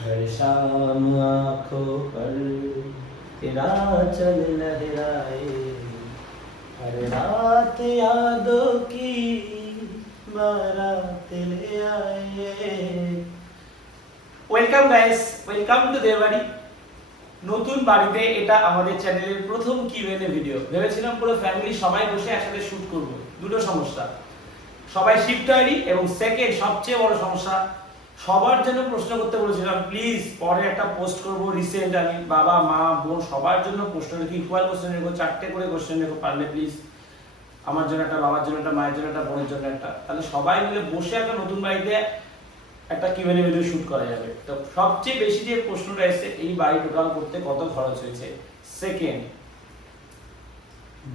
हर शाम आँखों पर तेरा चल लहराए, हर रात यादों की बारात ले आए। Welcome guys, welcome to their বাড়ি। নতুন বাড়িতে এটা আমাদের চ্যানেলের প্রথম কিউএনএ ভিডিও। ভেবেছিলাম পুরো ফ্যামিলি সবাই বসে একসাথে শুট করব। দুটো সমস্যা, সবাই শিফট হয়নি, এবং সেকেন্ড সবচেয়ে বড় সমস্যা, সবার জন্য প্রশ্ন করতে বলেছিলাম প্লিজ পরে একটা পোস্ট করব রিসেন্ট, আমি বাবা মা বোন সবার জন্য প্রশ্ন রেখে ইকুয়াল কোশ্চেন রেখো, 4টে করে কোশ্চেন রেখো পারলে প্লিজ। আমার জন্য একটা, বাবার জন্য একটা, মায়ের জন্য একটা, বোনের জন্য একটা, তাহলে সবাই মিলে বসে একটা নতুন বাড়িতে একটা কিউএনএ ভিডিও শুট করা যাবে। তো সবচেয়ে বেশি যে প্রশ্নটা এসেছে, এই বাড়ি টোটাল করতে কত খরচ হয়েছে। সেকেন্ড,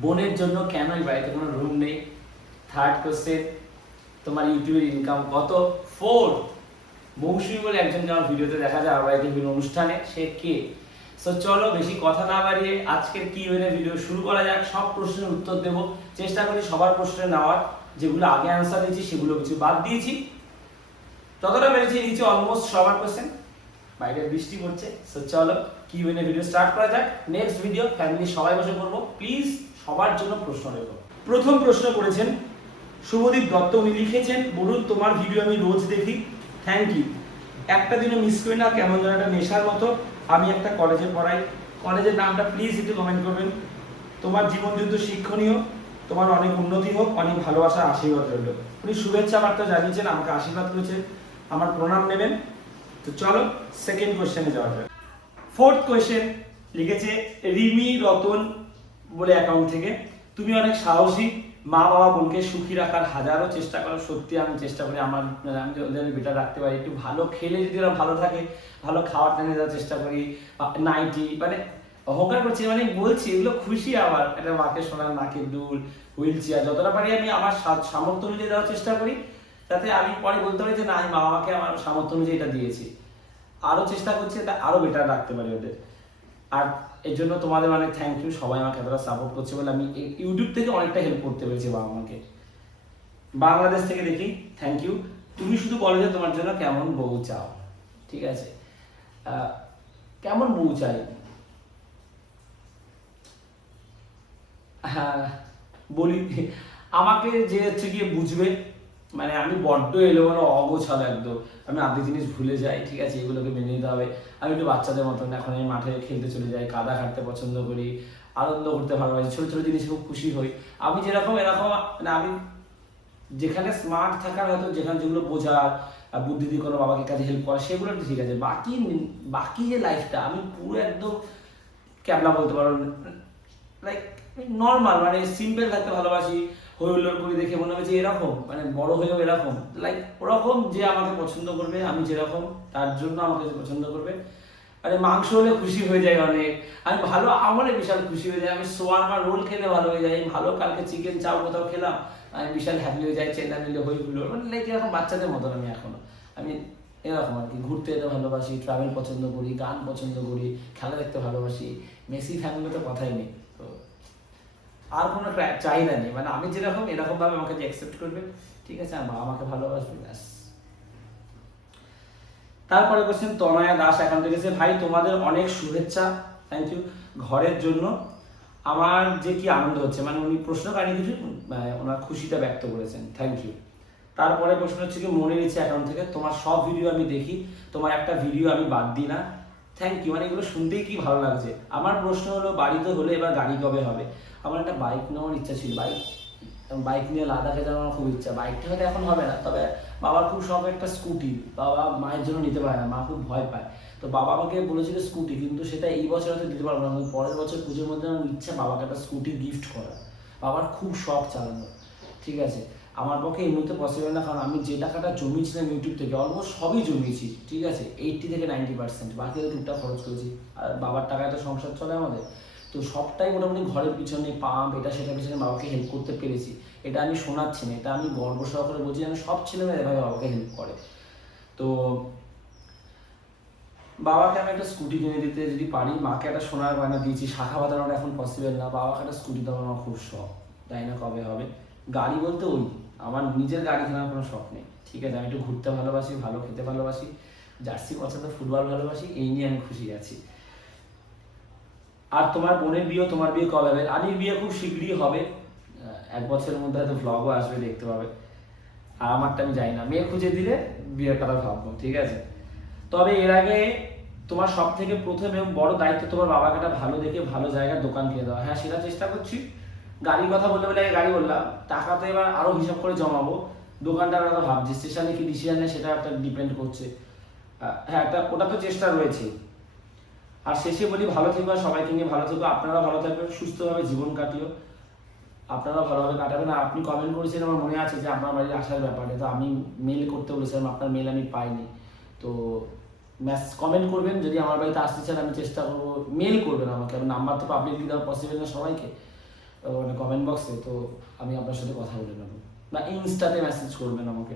বোনের জন্য কেন এই বাড়িতে কোনো রুম নেই। থার্ড কোশ্চেন, তোমার ইউটিউবের ইনকাম কত। ফোর্থ, মৌসুমী বলে একজনকে আমার ভিডিওতে দেখা যায় আমার বাড়িতে বিভিন্ন অনুষ্ঠানে, সে কে। সো চলো বেশি কথা না বাড়িয়ে আজকের কিউএনএ ভিডিও শুরু করা যাক। সব প্রশ্নের উত্তর দেবো, চেষ্টা করি সবার প্রশ্নে নেওয়ার। যেগুলো আগে অ্যান্সার দিয়েছি সেগুলো কিছু বাদ দিয়েছি, যতটা পেরেছি নিচে অলমোস্ট সবার কোশ্চেন। বাইরে বৃষ্টি পড়ছে, সো চলো কিউএনএ ভিডিও স্টার্ট করা যাক। নেক্সট ভিডিও ফ্যামিলি সবাই বসে করবো, প্লিজ সবার জন্য প্রশ্ন রেখো। প্রথম প্রশ্ন করেছেন শুভদীপ দত্ত, উনি লিখেছেন বলুন তোমার ভিডিও আমি রোজ দেখি, থ্যাংক ইউ। একটা দিনও মিস করি না, কেমন যেন একটা নেশার মতো। আমি একটা কলেজে পড়াই, কলেজের নামটা প্লিজ একটু কমেন্ট করবেন। তোমার জীবনযুদ্ধ শিক্ষণীয়, তোমার অনেক উন্নতি হোক, অনেক ভালোবাসা আশীর্বাদ রইল। উনি শুভেচ্ছা বার্তা জানিয়েছেন, আমাকে আশীর্বাদ করেছেন, আমার প্রণাম নেবেন। তো চলো সেকেন্ড কোয়েশ্চেনে যাওয়া যাক। ফোর্থ কোয়েশ্চেন লিখেছে রিমি রতন বলে অ্যাকাউন্ট থেকে, তুমি অনেক সাহসী, মা বাবা বোনকে সুখী রাখার হাজারো চেষ্টা করো। সত্যি আমি চেষ্টা করি, আমি ওদের বেটার রাখতে পারি। একটু ভালো খেলে যদি ওরা ভালো থাকে, ভালো খাওয়ার টেনে দেওয়ার চেষ্টা করি, নাইটি মানে অহংকার করছি মানে বলছি এগুলো খুশি। আবার একটা মাকে শোনার, নাকের দুল, হুইল চেয়ার, যতটা পারি আমি আমার সামর্থ্য অনুযায়ী দেওয়ার চেষ্টা করি, যাতে আমি পরে বলতে পারি যে না আমি মা বাবাকে আমার সামর্থ্য অনুযায়ী এটা দিয়েছি। আরও চেষ্টা করছি এটা আরও বেটার রাখতে পারি ওদের। আর এর জন্য তোমাদের অনেক থ্যাংক ইউ, সবাই আমাকে এতটা সাপোর্ট করছে বলে আমি ইউটিউব থেকে অনেকটা হেল্প করতে পেরেছি বাবা মাকে। বাংলাদেশ থেকে দেখি, থ্যাংক ইউ। তুমি শুধু বলো যে তোমার জন্য কেমন বউ চাও। ঠিক আছে, কেমন বউ চাই, হ্যাঁ বলি। আমাকে যে হচ্ছে গিয়ে বুঝবে, মানে আমি বড্ড এলোমেলো অগোছালো একদম, আমি আধি জিনিস ভুলে যাই, ঠিক আছে, এগুলোকে মেনে নিতে হবে। আমি একটু বাচ্চাদের মতন, এখন আমি মাঠে খেলতে চলে যাই, কাদা হাঁটতে পছন্দ করি, আনন্দ করতে ভালোবাসি, ছোটো ছোটো জিনিসে খুব খুশি হই। আমি যেরকম এরকম, মানে আমি যেখানে স্মার্ট থাকার, হয়তো যেখানে যেগুলো বোঝার, বুদ্ধি দিয়ে কোনো বাবাকে কাজে হেল্প করা, সেগুলো ঠিক আছে। বাকি বাকি যে লাইফটা আমি পুরো একদম ক্যাবলা বলতে পারো, লাইক নর্মাল, মানে সিম্পল থাকতে ভালোবাসি। হই হুল্লোড় করি দেখে মনে হবে যে এরকম, মানে বড় হয়েও এরকম, লাইক ওরকম যে আমাকে পছন্দ করবে, আমি যেরকম তার জন্য আমাকে যে পছন্দ করবে। মানে মাংস হলে খুশি হয়ে যায় অনেক, আমি ভালো আমলে বিশাল খুশি হয়ে যাই, আমি সোয়ারমা রোল খেলে ভালো হয়ে যাই, ভালো কালকে চিকেন চাও কোথাও খেলাম, আমি বিশাল হ্যাপি হয়ে যাই, চেনা মিলে হই হুল্লোড়, মানে লাইক এরকম বাচ্চাদের মতন আমি এখনো। আমি এরকম আর কি, ঘুরতে যেতে ভালোবাসি, ট্রাভেল পছন্দ করি, গান পছন্দ করি, খেলা দেখতে ভালোবাসি। মেসি ফ্যামিলিতে কথাই নেই। তো আর কোনো চাহিদা নেই, মানে আমি যেরকম এরকম ভাবে আমাকে যে অ্যাকসেপ্ট করবে, ঠিক আছে, আর মা আমাকে ভালোবাসবে, ব্যাস। তারপরে কোশ্চেন তনয়া দাস এখান থেকে, ভাই তোমাদের অনেক শুভেচ্ছা, থ্যাংক ইউ। ঘরের জন্য আমার যে কি আনন্দ হচ্ছে, মানে উনি প্রশ্ন কাহিনী কিছু ওনার খুশিটা ব্যক্ত করেছেন, থ্যাংক ইউ। তারপরে প্রশ্ন হচ্ছে কি মনে নিচ্ছে অ্যাকাউন্ট থেকে, তোমার সব ভিডিও আমি দেখি, তোমার একটা ভিডিও আমি বাদ দিই না, থ্যাংক ইউ। মানে এগুলো শুনতেই কি ভালো লাগছে। আমার প্রশ্ন হলো বাড়িতে হলে এবার গাড়ি কবে হবে। আমার একটা বাইক নেওয়ার ইচ্ছা ছিল, বাইক নিয়ে লাদাখে যাওয়ার আমার খুব ইচ্ছা। বাইকটা হয়তো এখন হবে না, তবে বাবার খুব শখ একটা স্কুটি। বাবা মায়ের জন্য নিতে পারে না, মা খুব ভয় পায়। তো বাবা আমাকে বলেছিল স্কুটি, কিন্তু সেটা এই বছর হয়তো দিতে পারবো না, কিন্তু পরের বছর পুজোর মধ্যে আমার ইচ্ছা বাবাকে একটা স্কুটি গিফট করা। বাবার খুব শখ চালানো, ঠিক আছে। আমার পক্ষে এই মুহূর্তে পসিবল না, কারণ আমি যে টাকাটা জমিয়েছিলাম ইউটিউব থেকে অলমোস্ট সবই জমিয়েছি, ঠিক আছে, 80 থেকে 90%, বাকি টুকটাক খরচ করেছি। আর বাবার টাকায় তো সংসার চলে আমাদের, তো সবটাই মোটামুটি ঘরের পিছনে, পাম্প এটা সেটা পিছনে বাবাকে হেল্প করতে পেরেছি। এটা আমি শোনাচ্ছি না, এটা আমি গর্ব সহকারে বলছি, আমি সব ছেলেমেয়েরা এভাবে বাবাকে হেল্প করে। তো বাবাকে আমি একটা স্কুটি কিনে দিতে যদি পারি, মাকে একটা সোনার গয়না দিয়েছি, শাখা বাঁধানোটা এখন পসিবল না, বাবাকে একটা স্কুটি দেওয়ার আমার খুব শখ, জানি না কবে হবে। গাড়ি বলতে ওই আমার নিজের গাড়ি কেনার কোনো শখ নেই, ঠিক আছে। আমি একটু ঘুরতে ভালোবাসি, ভালো খেতে ভালোবাসি, জার্সি পছন্দ, ফুটবল ভালোবাসি, এই নিয়ে আমি খুশি আছি। আর তোমার বোনের বিয়ে, তোমার বিয়ে কবে হবে? আনির বিয়ে খুব শীঘ্রই হবে, 1 বছরের মধ্যে হয়তো ব্লগও আসবে, দেখতে পাবে। আর আমারটা আমি জানি না, মেয়ে খুঁজে দিলে বিয়ের কথা ভাববো, ঠিক আছে? তবে এর আগে তোমার সব থেকে প্রথম এবং বড় দায়িত্ব তোমার বাবাকে একটা ভালো দেখে ভালো জায়গায় দোকান কিনে দেওয়া। হ্যাঁ, সেটা চেষ্টা করছি। গাড়ির কথা বলতে বলে গাড়ি বললাম, টাকা তো এবার আরো হিসাব করে জমাবো। দোকানটার কথা ভাবছি, স্টেশনে কি ডিসিশন নেয় সেটা একটা ডিপেন্ড করছে। হ্যাঁ, একটা ওটা তো চেষ্টা রয়েছে। আর শেষে বলি, ভালো থেকো, আর সবাইকে নিয়ে ভালো থেকো, আপনারা ভালো থাকবেন, সুস্থভাবে জীবন কাটিও, আপনারা ভালোভাবে কাটাবেন। আর আপনি কমেন্ট করেছেন, আমার মনে আছে যে আপনার বাড়ির আসার ব্যাপারে, তো আমি মেল করতে বলেছিলাম, আপনার মেল আমি পাইনি। তো কমেন্ট করবেন যদি আমার বাড়িতে আসতে চান, আমি চেষ্টা করবো। মেল করবেন আমাকে, আমার নাম্বার তো পাবলিকলি দেওয়া পসিবল না সবাইকে, মানে কমেন্ট বক্সে, তো আমি আপনার সাথে কথা বলে নেবো, বা ইনস্টাতে মেসেজ করবেন আমাকে।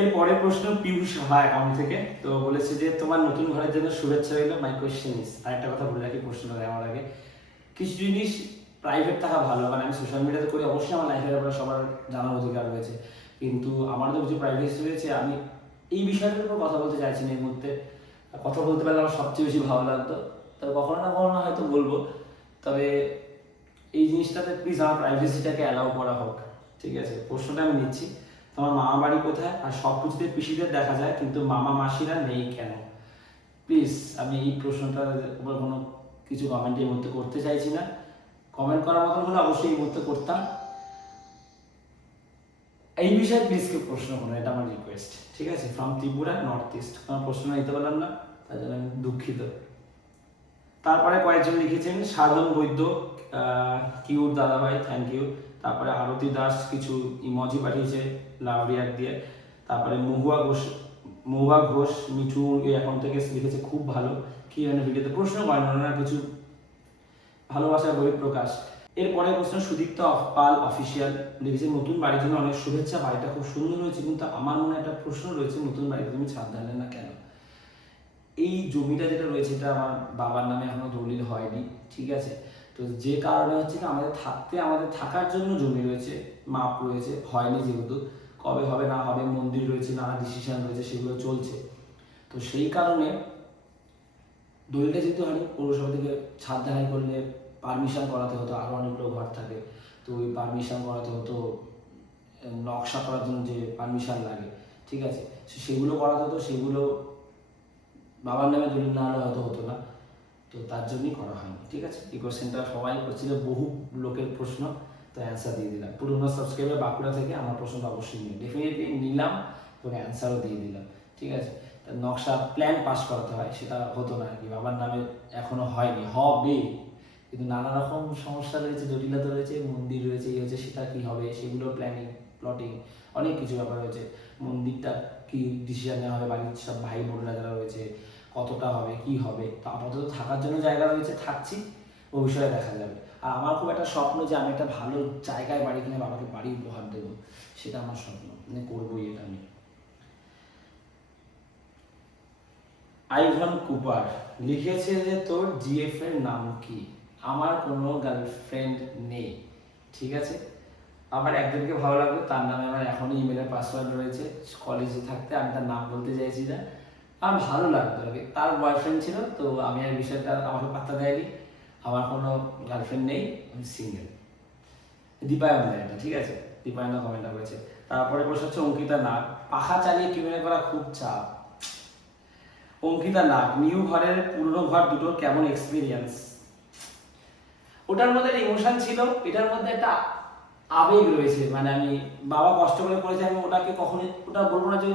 এর পরের প্রশ্ন পিয়ুষ রাহা অ্যাকাউন্ট থেকে, তো বলেছে যে তোমার নতুন ঘরের জন্য শুভেচ্ছা রইল। মাই কোয়েশ্চেন ইজ, আর একটা কথা বলে রাখি প্রশ্নটা দেওয়ার আগে, কিছু জিনিস প্রাইভেট থাকা ভালো, মানে আমি সোশ্যাল মিডিয়াতে করি, অবশ্যই আমার লাইফের ব্যাপারে সবার জানার অধিকার রয়েছে, কিন্তু আমার তো কিছু প্রাইভেসি রয়েছে। আমি এই বিষয়টার উপর কথা বলতে চাইছি না এই মুহূর্তে। কথা বলতে পারলে আমার সবচেয়ে বেশি ভালো লাগতো, তবে কখনো না কখনো হয়তো বলবো। তবে এই জিনিসটাতে প্লিজ আমার প্রাইভেসিটাকে অ্যালাউ করা হোক, ঠিক আছে? প্রশ্নটা আমি নিচ্ছি, তোমার মামা বাড়ি কোথায়? আর সব কিছুতে পিসিদের দেখা যায়, কিন্তু মামা মাসিরা নেই কেন? প্লিজ, আমি এই প্রশ্নটার উপর কোনো কিছু কমেন্ট এই মুহূর্তে করতে চাইছি না। কমেন্ট করার মতন হলে অবশ্যই এই মুহূর্তে করতাম। এই বিষয়ে প্লিজ কেউ প্রশ্ন করো, এটা আমার রিকোয়েস্ট, ঠিক আছে? ফ্রম ত্রিপুরা, নর্থ ইস্ট, কোনো প্রশ্ন নিতে পারলাম না, তার জন্য আমি দুঃখিত। তারপরে কয়েকজন লিখেছেন, সাধন বৈদ্য, কিউর দাদাভাই, থ্যাংক ইউ। তারপরে আরতি দাস কিছু ইমোজি পাঠিয়েছে লাভ রিয়াক্ট দিয়ে। তারপরে মহুয়া ঘোষ মিঠু এই অ্যাকাউন্ট থেকে লিখেছে খুব ভালো, কি মানে ভিডিওতে প্রশ্ন করেন ওনারা কিছু ভালোবাসার বহিঃপ্রকাশ। এরপরে প্রশ্ন সুদীপ্ত পাল অফিসিয়াল লিখেছে, নতুন বাড়ির জন্য অনেক শুভেচ্ছা, বাড়িটা খুব সুন্দর হয়েছে, কিন্তু আমার মনে একটা প্রশ্ন রয়েছে, নতুন বাড়িতে তুমি ছাদ ঢালে না কেন? এই জমিটা যেটা রয়েছে এটা আমার বাবার নামে এখনো দলিল হয়নি, ঠিক আছে? তো যে কারণে হচ্ছে কি, আমাদের থাকার জন্য জমি রয়েছে, মাপ রয়েছে, হয়নি যেহেতু, কবে হবে না হবে, মন্দির রয়েছে, নানা ডিসিশন রয়েছে, সেগুলো চলছে। তো সেই কারণে দলিলটা যেহেতু হয়নি, পৌরসভা থেকে ছাদ ঢালাই করলে পারমিশন করাতে হতো, আরও অনেকগুলো ঘর থাকে, তো ওই পারমিশন করাতে হতো, নকশা করার জন্য যে পারমিশন লাগে, ঠিক আছে, সেগুলো করাতে হতো, সেগুলো বাবার নামে দলিল না হলে হয়তো হতো না, তো তার জন্যই করা হয়নি, ঠিক আছে? এই কোয়েশ্চেনটা সবাই করছিল, বহু লোকের প্রশ্ন, তো অ্যান্সার দিয়ে দিলাম। পুরনো সাবস্ক্রাইবার বাঁকুড়া থেকে আমার প্রশ্নটা অবশ্যই ডেফিনেটলি নিলাম এবং অ্যান্সারও দিয়ে দিলাম, ঠিক আছে? নকশা প্ল্যান পাস করাতে হয়, সেটা হতো না আর কি, বাবার নামে এখনো হয়নি, হবে, কিন্তু নানা রকম সমস্যা রয়েছে, জটিলতা রয়েছে, মন্দির রয়েছে, এই হচ্ছে সেটা কি হবে, সেগুলো প্ল্যানিং প্লটিং অনেক কিছু ব্যাপার রয়েছে। মন্দিরটা কি ডিসিশন নেওয়া হবে, বাড়ির সব ভাই বোনরা যারা রয়েছে, কতটা হবে কি হবে। তো আপাতত থাকার জন্য জায়গা রয়েছে, থাকছি, ভবিষ্যতে দেখা যাবে। আর আমার খুব একটা স্বপ্ন যে আমি একটা ভালো জায়গায় বাড়ি কিনে বাবাকে বাড়ি উপহার দেবো, সেটা আমার স্বপ্ন, মানে করবোই এটা আমি। আইভান কুপার লিখেছে যে তোর জিএফ এর নাম কি? আমার কোনো গার্লফ্রেন্ড নেই, ঠিক আছে? আমার একজনকে ভালো লাগবে, তার নামে আমার এখনো ইমেলের পাসওয়ার্ড রয়েছে, কলেজে থাকতে, আমি তার নাম বলতে চাইছি না। আমার ভালো লাগতো আর কি, তার বয়ফ্রেন্ড ছিল, তো আমি আর বিষয়টা আমাকে পাত্তা দেয়নি। আমার কোনো গার্লফ্রেন্ড নেই, আমি সিঙ্গেল। দীপায়ন এটা, ঠিক আছে? দীপায়ন কমেন্টটা করেছে। তারপরে বসে হচ্ছে অঙ্কিতা নাগ, পাখা চালিয়ে কিউএনএ করা খুব চাপ। অঙ্কিতা নাগ, নিউ ঘরের পুরনো ঘর দুটোর কেমন এক্সপিরিয়েন্স? ওটার মধ্যে একটা ইমোশন ছিল, এটার মধ্যে একটা আবেগ রয়েছে, মানে আমি বাবা কষ্ট করে করেছে, আমি ওটাকে কখনোই ওটা বলবো না যে,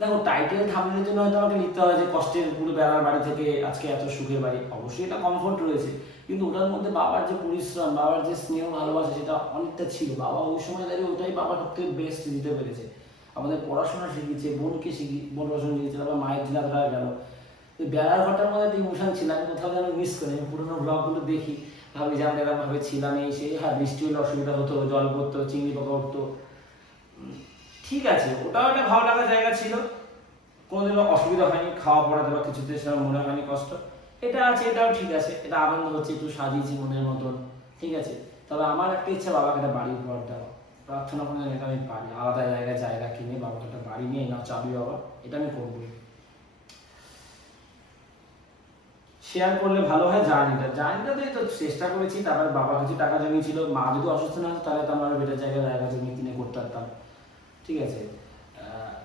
দেখো টাইটেল থাম্বনেলের জন্য হয়তো আমাকে লিখতে হয় যে কষ্টের পুরো বেড়ার বাড়ি থেকে আজকে এত সুখের বাড়ি, অবশ্যই এটা কমফোর্ট রয়েছে, কিন্তু ওটার মধ্যে বাবার যে পরিশ্রম, বাবার যে স্নেহ ভালোবাসা, সেটা অনেকটা ছিল। বাবা ওই সময় দাঁড়িয়ে ওটাই বাবা সবথেকে বেস্ট দিতে পেরেছে, আমাদের পড়াশোনা শিখিয়েছে, বোনকে বোন পড়াশোনা শিখিয়েছে, তারপর মায়ের জিনাতরা গেল, তো বেড়ার ঘরটার মধ্যে একটা ইমোশন ছিল, আমি কোথাও যেন মিস করি। আমি পুরোনো ব্লগগুলো দেখি, ভাবি যে আমরা এরকমভাবে ছিলাম, এই সেই, হ্যাঁ বৃষ্টি হলে অসুবিধা হতো, জল পড়তো, চিংড়ি পোকা উঠতো, ঠিক আছে, ওটাও একটা ভালো লাগার জায়গা ছিল, কোনোদিনও অসুবিধা হয়নি, খাওয়া পড়াতে বা কিছুতে সেটা মনে হয়নি কষ্ট। এটা আছে, এটাও ঠিক আছে, এটা আনন্দ হচ্ছে, একটু সাজিয়েছি মনের মতন, ঠিক আছে। তবে আমার একটা ইচ্ছা, বাবাকে একটা বাড়ি উপহার দেওয়া, প্রার্থনা করে এটা আমি পারি, আলাদা জায়গায় জায়গা কিনে বাবাকে একটা বাড়ি নিয়ে না চাবি বাবা, এটা আমি করবোই। শেয়ার করলে ভালো হয়। জার্নিটা তো চেষ্টা করেছি, তারপর বাবা কিছু টাকা জমিয়েছিল, মা যদি অসুস্থ না হতো তাহলে তো আমরা বেটার জায়গায় জায়গা জমি কিনে করতে পারতাম, ঠিক আছে।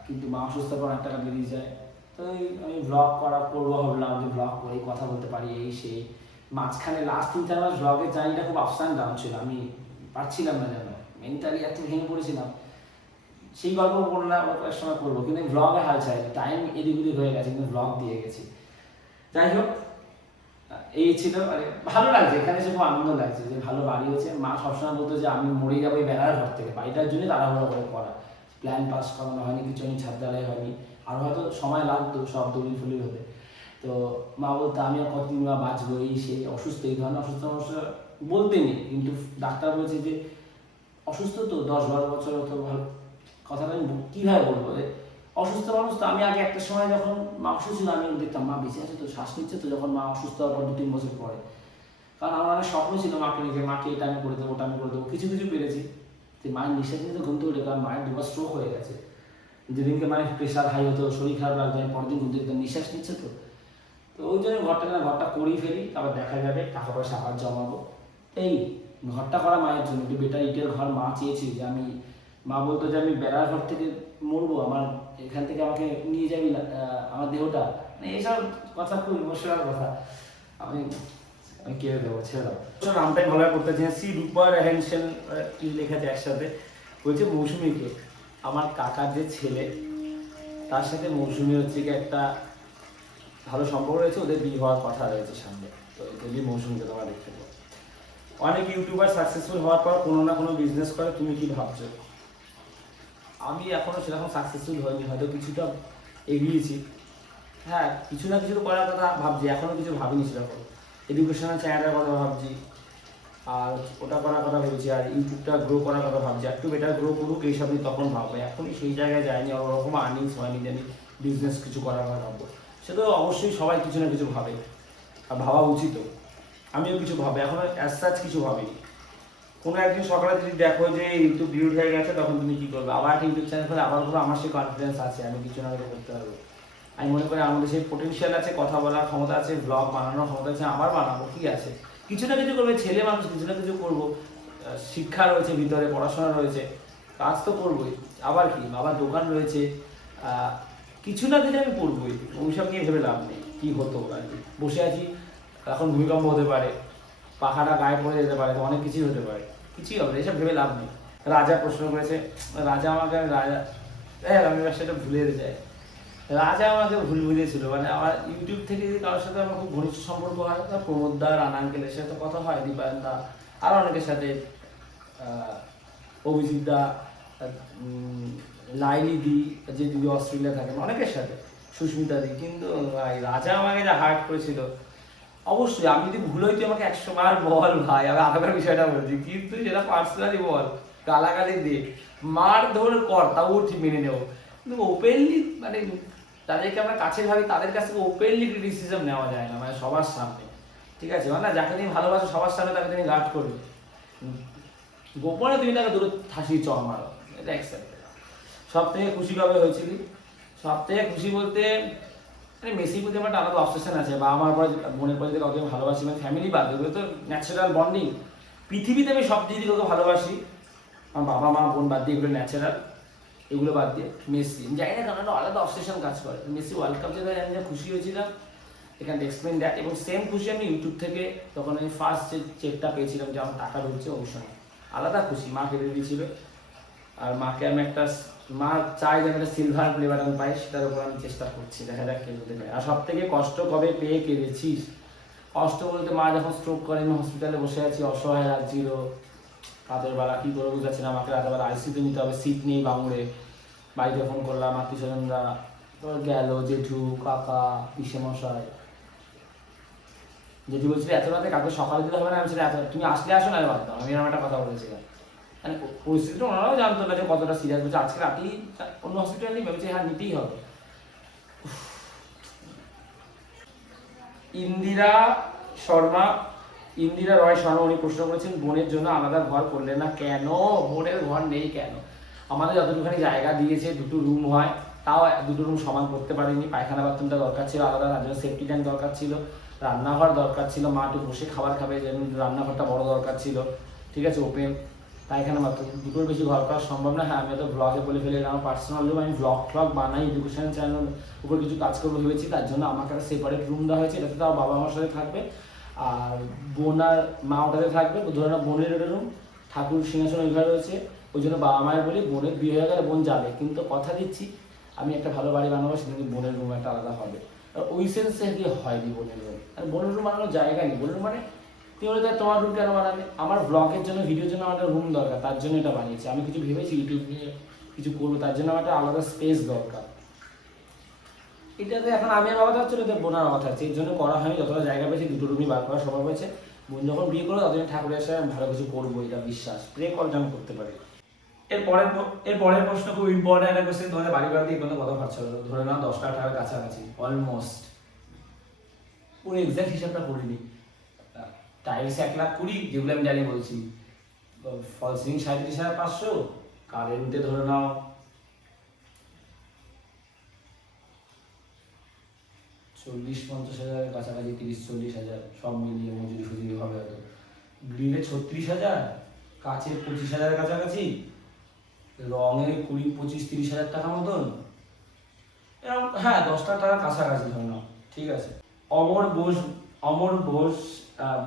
কিন্তু মা অসুস্থতার পর 1 টাকা বেরিয়ে যায়, তো আমি ব্লগ করবো ভাবলাম যে ব্লগ করেই কথা বলতে পারি এই সেই। মাঝখানে লাস্ট 3-4 মাস ব্লগের জার্নিটা খুব আপস অ্যান্ড ডাউন ছিল, আমি পারছিলাম না যেন, মেন্টালি এত ভেঙে পড়েছিলাম। সেই গল্প করলাম এক সময় করবো, কিন্তু ব্লগে হাল ছাড়িনি, টাইম এদিক ওদিক হয়ে গেছে কিন্তু ব্লগ দিয়ে গেছি। যাই হোক, এই ছিল, মানে ভালো লাগছে এখানে এসে, খুব আনন্দ লাগছে যে ভালো বাড়ি হয়েছে। মা সবসময় বলতো যে আমি মরে যাবো এই বেড়ার ঘর থেকে, বাড়িটার জন্য তাড়াহুড়ো করে করা, প্ল্যান পাস করানো হয়নি, কিছু আমি ছাদ ঢালাই হয়নি, আর হয়তো সময় লাগতো সব দলিল ফলিল হতে। তো মা বলতো আমি আর কতদিন বা বাঁচবো, এই সেই অসুস্থ, এই ধরনের অসুস্থ মানুষ বলতে নেই, কিন্তু ডাক্তার বলছে যে অসুস্থ তো 10-12 বছর, তো ভালো কথাটা আমি কীভাবে বলবো, অসুস্থ মানুষ তো। আমি আগে একটা সময় যখন মা অসুস্থ ছিল আমি দেখতাম মা বেঁচে আছে তো, শ্বাস নিচ্ছে তো, যখন মা অসুস্থ হওয়ার পর 2-3 বছর পরে, কারণ আমার অনেক স্বপ্ন ছিল মাকে নিজে, মাকে এটা আমি করে দেবো, ওটা আমি করে দেবো, কিছু কিছু পেরেছি। তো মায়ের নিঃশ্বাস নিতে ঘুমতে উঠে, কারণ মায়ের 2বার স্ট্রোক হয়ে গেছে, যেদিনকে মায়ের প্রেশার হাই হতো, শরীর খারাপ লাগতো, আমি পরের দিন ঘুমতে উঠতাম, নিঃশ্বাস নিচ্ছে তো। তো ওই জন্য ঘরটা করেই ফেলি, আবার দেখা যাবে, টাকা পয়সা আবার জমাবো। এই ঘরটা করা মায়ের জন্য, একটু বেটার ইটের ঘর মা চেয়েছি, যে আমি, মা বলতো যে আমি বেড়ার ঘর থেকে মরবো, আমার এখান থেকে আমাকে নিয়ে যাবি আমার দেহটা, মানে এইসব কথা খুব ইমোশনাল কথা, আমি আমি কেড়ে দেবো, ছেড়ে দাও। নামটাই ভালোভাবে করতে চেয়েছি, রূপার হ্যান্ডসেন কি লেখাছে একসাথে, বলছে মৌসুমীকে, আমার কাকার যে ছেলে তার সাথে মৌসুমী হচ্ছে কি একটা ভালো সম্পর্ক রয়েছে, ওদের বিয়ে হওয়ার কথা রয়েছে সামনে, তো যদি মৌসুমীকে তোমরা দেখতে পাবো। অনেক ইউটিউবার সাকসেসফুল হওয়ার পর কোনো না কোনো বিজনেস করে, তুমি কি ভাবছো? আমি এখনো সেরকম সাকসেসফুল হইনি, হয়তো কিছুটা এগিয়েছি, হ্যাঁ কিছু না কিছু করার কথা ভাবছি, এখনো কিছু ভাবিনি সেরকম। এডুকেশনাল চ্যানেলের কথা ভাবছি, আর ওটা করার কথা ভেবেছি, আর ইউটিউবটা গ্রো করার কথা ভাবছি, একটু বেটার গ্রো করুক এইসব নিয়ে তখন ভাববো, এখনই সেই জায়গায় যায়নি, ওরকম আর্নিংস হয়নি যে আমি বিজনেস কিছু করার কথা ভাববো। সেটা অবশ্যই সবাই কিছু না কিছু ভাবে, আর ভাবা উচিত, আমিও কিছু ভাবি, এখনো অ্যাজ সাচ কিছু ভাবিনি। কোনো একদিন সকালে যদি দেখো যে ইউটিউব ভিউড হয়ে গেছে, তখন তুমি কী করবে? আবার একটা ইউটিউব চ্যানেল করে আবার করবো, আমার সেই কনফিডেন্স আছে আমি কিছু না কিছু করতে পারবো। আমি মনে করি আমাদের সেই পোটেনশিয়াল আছে, কথা বলার ক্ষমতা আছে, ব্লগ বানানোর ক্ষমতা আছে, আবার বানাবো, কি আছে, কিছু না কিছু করবে, ছেলে মানুষ কিছু না কিছু করবো, শিক্ষা রয়েছে ভিতরে, পড়াশোনা রয়েছে, কাজ তো করবোই, আবার কি, বাবার দোকান রয়েছে, কিছু না কিছু আমি করবোই, ওইসব নিয়ে ভেবে লাভ নেই কী হতো আর কি। বসে আছি, এখন ভূমিকম্প হতে পারে, পাখাটা গায়ে পড়ে যেতে পারে, তো অনেক কিছুই হতে পারে, কিছুই হবে, এসব ভেবে লাভ নেই। রাজা প্রশ্ন করেছে, রাজা আমাকে, আমি রাজা, আমি সেটা ভুলে যেতে চাই, রাজা আমাকে ভুল বুঝেছিল, মানে আমার ইউটিউব থেকে যদি কারোর সাথে আমার খুব ঘনিষ্ঠ সম্পর্ক হয়, তা প্রমোদ দা, রানা আঙ্কেলের সাথে কথা হয়, দীপায়ন দা, আরও অনেকের সাথে, অভিজিৎ দা, লাইলি দি, যে দিদি অস্ট্রেলিয়া থাকেন, অনেকের সাথে, সুস্মিতা দি, কিন্তু ভাই রাজা আমাকে যা হার্ট করেছিল, অবশ্যই আমি যদি ভুল হইতে আমাকে 100 বার বল ভাই, আমি আলাদা বিষয়টা বলছি, কিন্তু সেটা পার্সোনালি বল, গালাগালি দে, মার ধরে কর, তাও ঠিক মেনে নেবো, কিন্তু ওপেনলি, মানে তাদেরকে আমরা কাছে ভাবি, তাদের কাছ থেকে ওপেনলি ক্রিটিসিজম নেওয়া যায় না, মানে সবার সামনে, ঠিক আছে, মানে যাকে তুমি ভালোবাসো সবার সামনে তাকে তুমি গার্ড করবে, গোপনে তুমি তাকে দূরে ঠাসিয়ে চর মারো, এটা অ্যাকসেপ্ট। সব থেকে খুশি কবে হয়েছিল? সব থেকে খুশি বলতে, মানে মেসির প্রতি আমার একটা আলাদা অবসেশন আছে, বা আমার পরে বোনের পরে কাউকে ভালোবাসি, মানে ফ্যামিলি বাদ, এগুলো তো ন্যাচারাল বন্ডিং, পৃথিবীতে আমি সব দিদি কাউকে ভালোবাসি, আমার বাবা মা বোন বাদ দিয়ে, এগুলো ন্যাচারাল, এগুলো বাদ দিয়ে মেসি, আমি জানি না কারণ একটা আলাদা অবসেশন কাজ করে। মেসি ওয়ার্ল্ড কাপ যেটা আমি যা খুশি হয়েছিলাম, এখানে এক্সপ্লেন দ্যাট, এবং সেম খুশি আমি ইউটিউব থেকে তখন আমি ফার্স্ট যে চেকটা পেয়েছিলাম যে আমার টাকা ঢুকছে, ওই সময় আলাদা খুশি, মা কেটে দিয়েছিল, আর মাকে আমি একটা, মা চাই যেন একটা সিলভার প্লে বাটন পাই, সেটার উপর আমি চেষ্টা করছি, দেখা যাক কে হতে পারে। আর সব থেকে কষ্ট কবে পেয়ে কেঁদেছিস? কষ্ট বলতে, মা যখন স্ট্রোক করে আমি হসপিটালে বসে আছি, অসহায় লাগছিল, রাতের বেলা কী করে বুঝাচ্ছি না, আমাকে রাতের বেলা আইসিতে নিতে হবে, সিট নেই বাঙুরে, বাড়িতে ফোন করলাম, আত্মীয় স্বজনরা গেল, জেঠু, কাকা, পিসে মশাই, জেঠু বলছিল এত রাতে কাকে সকালে দিতে হবে না, আমি সেটা এত, তুমি আসলে আসো না, বাদ দাও, আমি এরকম একটা কথা বলেছিলাম, মানে পরিস্থিতিটা ওনারাও জানতো না যে কতটা সিরিয়াস, বলছে আজকে রাতেই অন্য হসপিটালে নিয়ে ভেবেছে, হ্যাঁ নিতেই হবে। ইন্দিরা শর্মা, ইন্দিরা রয় শর্মা, উনি প্রশ্ন করেছেন বোনের জন্য আলাদা ঘর করলে না কেন? বোনের ঘর নেই কেন? আমাদের যতটুখানি জায়গা দিয়েছে, 2টো রুম হয়, তাও দুটো রুম সমান করতে পারিনি। পায়খানা বাথরুমটা দরকার ছিল আলাদা, তার জন্য সেফটি ট্যাঙ্ক দরকার ছিল, রান্নাঘর দরকার ছিল, মা একটু বসে খাবার খাবে যেন রান্নাঘরটা বড় দরকার ছিল, ঠিক আছে, ওপেন। পায়খানা বাথরুম দুটোর বেশি ঘর করা সম্ভব না। হ্যাঁ, আমি তো ব্লগে বলে ফেলে আমার পার্সোনাল রুম, আমি ব্লগ বানাই, এডুকেশন চ্যানেল উপর কিছু কাজ করবো ভেবেছি, তার জন্য আমাকে একটা সেপারেট রুম দেওয়া হয়েছে। এটাতে তাও বাবা আমার সাথে থাকবে, আর বোন আর মা ওটাতে থাকবে। ধরে না বোনের একটা রুম, ঠাকুর সিংহাসন ওই ঘরে রয়েছে, ওই জন্য বাবা মায়ের বলি বোনের বিয়ে হয়ে গেলে বোন যাবে, কিন্তু কথা দিচ্ছি আমি একটা ভালো বাড়ি বানাবো, সেদিকে বোনের রুম একটা আলাদা হবে। আর ওই সেন্সে কি হয়নি বোনের রুম, আর বোনের রুম বানানোর জায়গা নেই। বোনের মানে তুমি বলে তোমার রুম কেন বানাবে, আমার ব্লগের জন্য ভিডিওর জন্য আমার একটা রুম দরকার, তার জন্য এটা বানিয়েছি। আমি কিছু ভেবেছি ইউটিউব নিয়ে কিছু করবো, তার জন্য আমার একটা আলাদা স্পেস দরকার। এটাতে এখন আমি বাবা থাকছে, ওদের বোনার বাবা থাকছে, এই জন্য করা হয়নি। যতটা জায়গা পেয়েছি দুটো রুমই বার করা সম্ভব হয়েছে। বোন যখন বিয়ে করবো ততদিন ঠাকুরের সাথে আমি ভালো কিছু করবো, এটা বিশ্বাস, প্রে করে আমি করতে পারি। এরপরের প্রশ্ন খুব ইম্পর্টেন্ট একটা কোশ্চেন, তোমাদের বাড়ি বাড়িতে এই পর্যন্ত কত খরচা হলো? ধরে নাও 10 লাখ টাকার কাছাকাছি, অলমোস্ট। পুরো এক্সাক্ট হিসাবটা করিনি। টাইলস 1,20,000, যেগুলো আমি জানি বলছি। ফল সিলিং 37,500, কারেন্টে ধরে নাও 40-50,000 কাছাকাছি, 30-40,000 সব মিলিয়ে মজুরি ফুজুরি হবে হয়তো। গ্রিলে 36,000, কাচে 25,000 কাছাকাছি, রঙে 20-25-30,000 টাকা মতন, এরকম। হ্যাঁ, 10 লাখ টাকার কাছাকাছি ধরে নাও, ঠিক আছে। অমর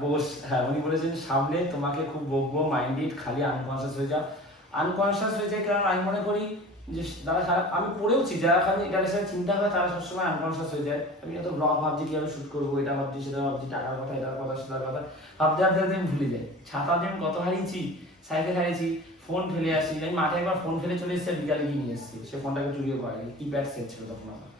বোস, হ্যাঁ, উনি বলেছেন সামনে তোমাকে খুব বকবো, মাইন্ডেড, খালি আনকনসিয়াস হয়ে যাও। আনকনসিয়াস হয়ে যায় কারণ আমি মনে করি যে যারা খারাপ, আমি পড়েওছি, যারা খালি এটার সাথে চিন্তা করে তারা সবসময় আনকনসিয়াস হয়ে যায়। আমি এত ব্লগ ভাবছি কীভাবে শ্যুট করবো, এটা ভাবছি সেটা ভাবছি, টাকার কথা, এটার কথা, সেটার কথা ভাবতে ভাবতে আমি ভুলে যাই। ছাতা দিয়ে আমি কত হারিয়েছি, সাইকেল হারিয়েছি, ফোন ফেলে আসি। আমি মাঠে একবার ফোন ফেলে চলে এসেছি, বিকালে গিয়ে নিয়ে এসেছি, সে ফোনটাকে চুরিও করেনি, কিপ্যাড সেট ছিল তখন আমার।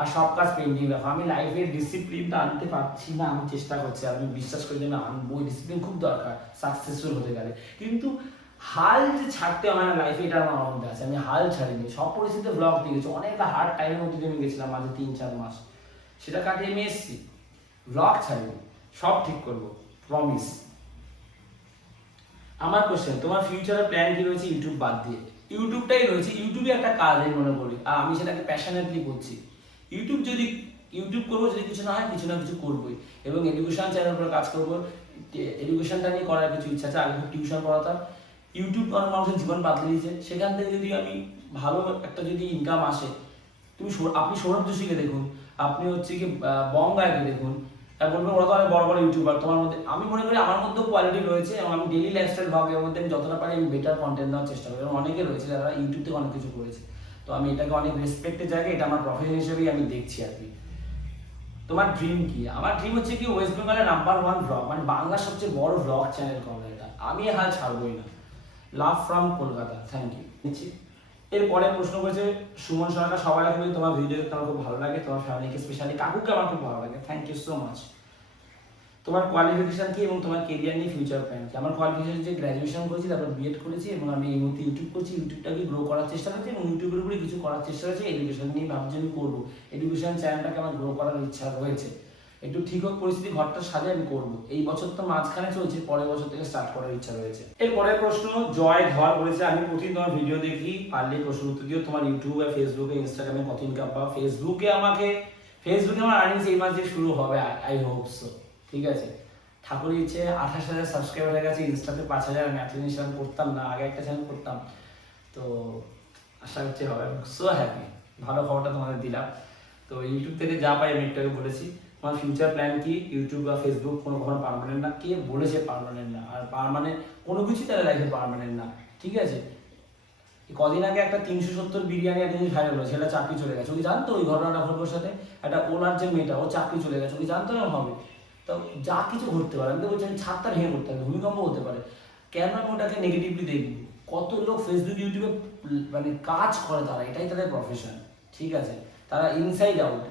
আর সব কাজ পেন্ডিং রাখো। আমি লাইফের ডিসিপ্লিনটা আনতে পারছি না, আমি চেষ্টা করছি, আমি বিশ্বাস করি যে আমি আনবো। ডিসিপ্লিন খুব দরকার সাকসেসফুল হতে গেলে, কিন্তু হাল যে ছাড়তে হয় না লাইফে, এটা আমার মধ্যে আছে। আমি হাল ছাড়িনি, সব পরিস্থিতিতে ব্লগ দিয়ে গেছি, অনেক হার্ড টাইমের মধ্যে আমি গেছিলাম মাঝে 3-4 মাস, সেটা কাটিয়ে আমি এসেছি। ব্লগ ছাড়িনি, সব ঠিক করবো, প্রমিস। আমার কোশ্চেন, তোমার ফিউচারের প্ল্যান কি রয়েছে ইউটিউব বাদ দিয়ে? ইউটিউবটাই রয়েছে, ইউটিউবে একটা কাজ আমি মনে করি, আর আমি সেটাকে প্যাশনেটলি করছি। ইউটিউব করবো, যদি কিছু না হয় কিছু না কিছু করবোই, এবং এডুকেশন চ্যানেল উপরে কাজ করবো। এডুকেশনটা নিয়ে করার কিছু ইচ্ছা আছে। আগে খুব টিউশন পড়াতাম, ইউটিউব অনেক মানুষের জীবন বদলে দিয়েছে। সেখান থেকে যদি আমি ভালো একটা যদি ইনকাম আসে, আপনি সৌরভ যোশীকে দেখুন, আপনি হচ্ছে কি বঙ্গায়কে দেখুন, বলবেন ওরা তো অনেক বড় বড় ইউটিউবার, তোমার মধ্যে, আমি মনে করি আমার মধ্যেও কোয়ালিটি রয়েছে, এবং আমি ডেইলি লাইফস্টাইল ব্লগের মধ্যে আমি যতটা পারি আমি বেটার কন্টেন্ট দেওয়ার চেষ্টা করি, এবং অনেকে রয়েছে যারা ইউটিউব থেকে অনেক কিছু করেছে। তো আমি এটাকে অনেক রেসপেক্টের জায়গা, এটা আমার প্রফেশন হিসেবেই আমি দেখছি আর কি। তোমার ড্রিম কি? আমার ড্রিম হচ্ছে কি ওয়েস্ট বেঙ্গলের নাম্বার 1 ব্লগ, মানে বাংলার সবচেয়ে বড় ব্লগ চ্যানেল করা, এটা আমি হাল ছাড়বই না। Love from Kolkata, thank you. এরপরে প্রশ্ন করেছে সুমন সরকার, সবাই রাখবে তোমার ভিডিও দেখতে আমার খুব ভালো লাগে, তোমার ফ্যামিলিকে স্পেশালি কাকুকে আমার খুব ভালো লাগে, থ্যাংক ইউ সো মাচ। তোমার কোয়ালিফিকেশন কি এবং তোমার কেরিয়ার নিয়ে ফিউচার প্ল্যান কি? আমার কোয়ালিফিকেশন যে গ্র্যাজুয়েশন করেছি, তারপর বিএড করেছি, এবং আমি এই মুহূর্তে ইউটিউব করছি, ইউটিউবটাকে গ্রো করার চেষ্টা করছি, এবং ইউটিউবের উপরে কিছু করার চেষ্টা করছি। এডুকেশন নিয়ে ভাবছি আমি করবো, এডুকেশন চ্যানেলটাকে আমার গ্রো করার ইচ্ছা রয়েছে। একটু ঠিক হোক পরিস্থিতি, ঘরটা সাজে আমি করবো। এই বছর তো মাঝখানে চলছে, পরের বছর থেকে স্টার্ট করার ইচ্ছা রয়েছে। এরপরের প্রশ্ন জয় ধর বলেছে, আমি প্রতিদিন তোমার ভিডিও দেখি, পারলে প্রশ্ন উত্তর দিও। তোমার ইউটিউবে, ফেসবুকে, ইনস্টাগ্রামে কত ইনকাম পাও? ফেসবুকে আমার আর্নিংস এই মাসে শুরু হবে, আই হোপ সো, ঠিক আছে। ঠাকুরের ইচ্ছে 28,000 সাবস্ক্রাইবার হয়ে গেছে, ইনস্টাতে 5,000। আমি এতদিন চ্যানেল করতাম না, আগে একটা চ্যানেল করতাম, তো আশা করছি হবে। সো হ্যাপি, ভালো খবরটা তোমাদের দিলাম। তো ইউটিউব থেকে যা পাই আমি একটাকে বলেছি। তোমার ফিউচার প্ল্যান কি? ইউটিউব বা ফেসবুক কখনো পার্মানেন্ট না। কে বলেছে পার্মানেন্ট না? আর পার্মানেন্ট কোনো কিছু তাদের লাইফে পার্মানেন্ট না, ঠিক আছে। কদিন আগে একটা 370 বিরিয়ানি একটা জিনিস ভাইরাল হয়েছে, সেটা চাকরি চলে গেছে। ওই জানতো ওই ঘটনাটা ঘটবার সাথে, একটা ওনার যে মেয়েটা, ও চাকরি চলে গেছে, ওই জানতো না হবে। তো যা কিছু ঘটতে পারে, আমি তো বলছি ছাদটা ভেঙে পড়তে পারে, ভূমিকম্প হতে পারে, কেন আমি ওটাকে নেগেটিভলি দেখবো? কত লোক ফেসবুক ইউটিউবে মানে কাজ করে, তারা এটাই তাদের প্রফেশন, ঠিক আছে। তারা ইনসাইড আউট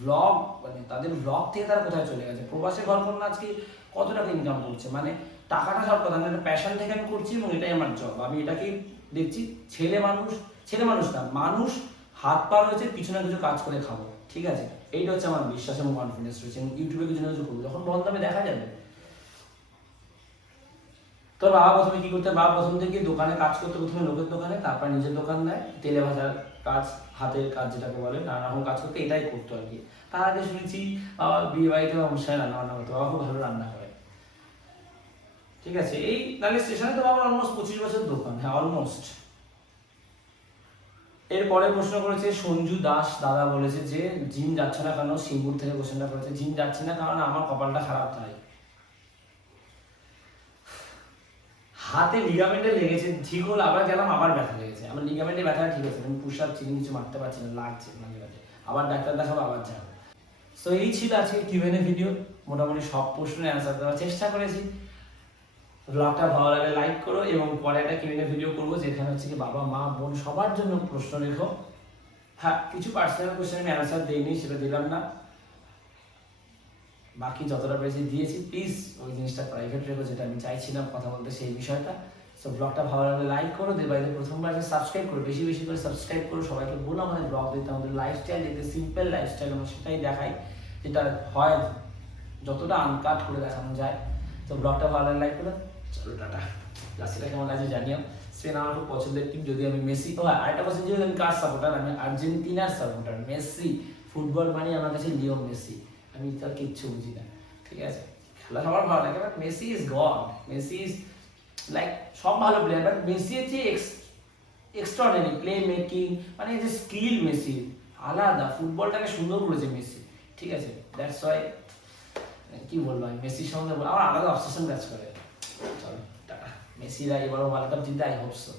ব্লগ, মানে তাদের ব্লগ থেকে তারা কোথায় চলে গেছে। প্রবাসে ঘর করেন আজকে কত টাকা ইনকাম করছে, মানে টাকাটা সব কথা না, প্যাশন থেকে আমি করছি, এবং এটাই আমার জব। আমি এটাকেই দেখছি, ছেলে মানুষ না, মানুষ হাত পা রয়েছে, কিছু না কিছু কাজ করে খাবো, ঠিক আছে। এইটা হচ্ছে আমার বিশ্বাস এবং কনফিডেন্স রয়েছে, এবং ইউটিউবে কিছু না কিছু করবো, যখন বন্ধ হবে দেখা যাবে। তোর বাবা প্রথমে কি করতে? বাবা প্রথম থেকে দোকানে কাজ করতে, প্রথমে লোকের দোকানে, তারপর নিজের দোকান দেয়, তেলে ভাজার কাজ, হাতের কাজ যেটাকে বলে, নানা রকম কাজ করতে, এটাই করতো আর কি। তার আগে শুনেছি বাবা বিয়ে বাড়িতে বা অনুষ্ঠানে রান্না বান্না করতো, বাবা খুব ভালো রান্না করে। ঠিক আছে, এই তাহলে স্টেশনে তো বাবার অলমোস্ট 25 বছর দোকান, হ্যাঁ অলমোস্ট। এরপরে প্রশ্ন করেছে সঞ্জু দাস দাদা, বলেছে যে জিম যাচ্ছে না কেন, সিঙ্গুর থেকে কোশ্চেনটা করেছে। জিম যাচ্ছি না কারণ আমার কপালটা খারাপ, তাই। হাতে লিগামেন্টে লেগেছে, ঠিক হলো, আবার গেলাম আবার ব্যথা লেগেছে। আমার লিগামেন্টে ব্যথা ঠিক আছে, আমি পুশ আপ চিনি কিছু মারতে পারছি না, লাগছে মাঝে মাঝে, আবার ডাক্তার দেখাবো, আবার যাবো। সো এই ছিল আজকে কিউএনএ ভিডিও। মোটামুটি সব প্রশ্নের অ্যান্সার দেওয়ার চেষ্টা করেছি। ব্লগটা ভালো লাগলে লাইক করো, এবং পরে একটা কিউএনএ ভিডিও করবো যেখানে হচ্ছে কি বাবা মা বোন সবার জন্য প্রশ্ন রেখো। হ্যাঁ, কিছু পার্সোনাল কোশ্চেন আমি অ্যান্সার দিইনি, সেটা দিলাম না, বাকি যতটা পেরেছি দিয়েছি। প্লিজ ওই জিনিসটা প্রাইভেট রেখো, যেটা আমি চাইছিলাম কথা বলতে, সেই বিষয়টা। সো ব্লগটা ভালো লাগলে লাইক করো, বাইরে প্রথমবার সাবস্ক্রাইব করো, বেশি বেশি করে সাবস্ক্রাইব করো। সবাইকে বলো আমাদের ব্লগ দিতে, আমাদের লাইফস্টাইল দিতে, সিম্পল লাইফস্টাইল আমরা সেটাই দেখাই, যেটা হয় যতটা আনকাট করে দেখানো যায়। তো ব্লগটা ভালো লাগলে লাইক করো। চলো টাটা। লাস্টটা কেমন লাগছে জানিও। স্পেন আমার খুব পছন্দের টিম, যদি আমি মেসি, ও আরেকটা কথা, যদি আমি কার সাপোর্টার, আমি আর্জেন্টিনার সাপোর্টার। মেসি, ফুটবল মানে আমার কাছে লিও মেসি, আমি তার কিচ্ছু বুঝি না। ঠিক আছে, খেলা সবার ভালো লাগে, but Messi is god. Messi is like, সব ভালো প্লেয়ার, বাট মেসি হচ্ছে এক্সট্রাঅর্ডিনারি প্লে মেকিং, মানে যে স্কিল মেসি আলাদা, ফুটবলটাকে সুন্দর করেছে মেসি। ঠিক আছে, দ্যাটস ওয়াই কি বলবো, আমি মেসির সম্বন্ধে আমার আলাদা অবসেশন কাজ করে। চলো টাটা। মেসিরা এবারও ওয়ার্ল্ড কাপ জিততে, I hope so.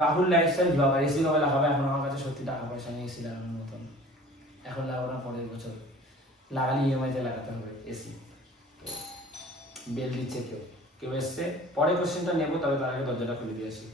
Rahul lifestyle blogger, AC কবে লাগাবে? এখন আমার কাছে সত্যি টাকা পয়সা নেই এসি লাগানোর মতন, এখন লাগাবো না, পরের বছর লাগালে ইএমআইতে লাগাতে হবে এসি। বেল দিচ্ছে কেউ, কেউ এসছে, পরে কোশ্চেনটা নেবো, তবে তার আগে দরজাটা খুলে দিয়ে আসি।